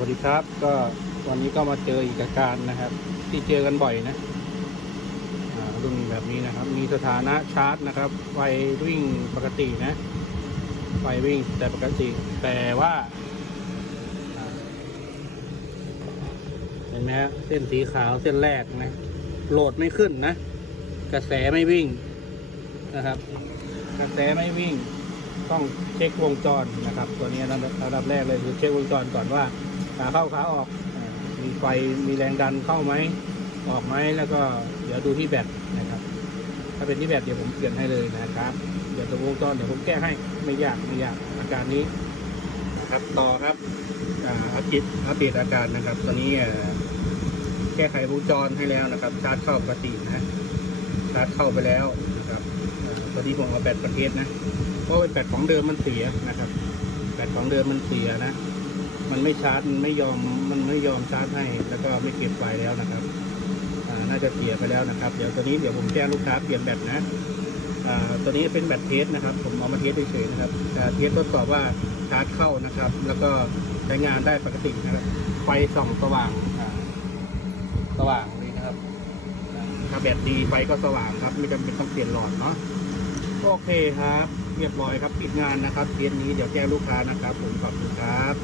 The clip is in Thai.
วัสดีครับ ก็วันนี้ก็มาเจออีกอาการนะครับ ที่เจอกันบ่อยนะรุ่นแบบนี้นะครับ มีสถานะชาร์จนะครับไฟวิ่งปกตินะไฟวิ่งแต่ปกติ แต่ว่าเห็นไหมฮะเส้นสีขาวเส้นแรกนะโหลดไม่ขึ้นนะ กระแสไม่วิ่งนะครับ กระแสไม่วิ่งต้องเช็ควงจรนะครับ ตัวนี้ระดับแรกเลยคือเช็ควงจรก่อนว่า ขาเข้าขาออกอ่ามีไฟมีแรงดันเข้าไหมออกไหมแล้วก็เดี๋ยวดูที่แบตนะครับ ถ้าเป็นที่แบตเดี๋ยวผมเปลี่ยนให้เลยนะครับ เดี๋ยวตัววงจรเดี๋ยวผมแก้ให้ไม่ยากไม่ยากอาการนี้นะครับต่อครับอ่าอัปเดตอัปเดตอาการนะครับ ตอนนี้เอ่อแก้ไขวงจรให้แล้วนะครับ ชาร์จเข้าปกตินะ ชาร์จเข้าไปแล้วนะครับอ่าตอนนี้ผมเอาแบตประเทศนะเพราะว่าแบตของเดิมมันเสียนะครับ แบตของเดิมมันเสียนะ มันไม่ชาร์จมันไม่ยอมมันไม่ยอมชาร์จให้ แล้วก็ไม่เก็บไฟแล้วนะครับน่าจะเสียไปแล้วนะครับ เดี๋ยวตัวนี้เดี๋ยวผมแจ้งลูกค้าเปลี่ยนแบตนะตัวนี้เป็นแบตเทสนะครับ ผมเอามาเทสเฉยๆนะครับเทสทดสอบว่าชาร์จเข้านะครับ แล้วก็ใช้งานได้ปกตินะครับ ไฟส่องสว่างสว่างเลยนะครับ ถ้าแบตดีไฟก็สว่างครับ ไม่จำเป็นต้องเปลี่ยนหลอดเนาะโอเคครับ เรียบร้อยครับปิดงานนะครับเคสนี้เดี๋ยวแจ้งลูกค้านะครับ ผมขอบคุณครับ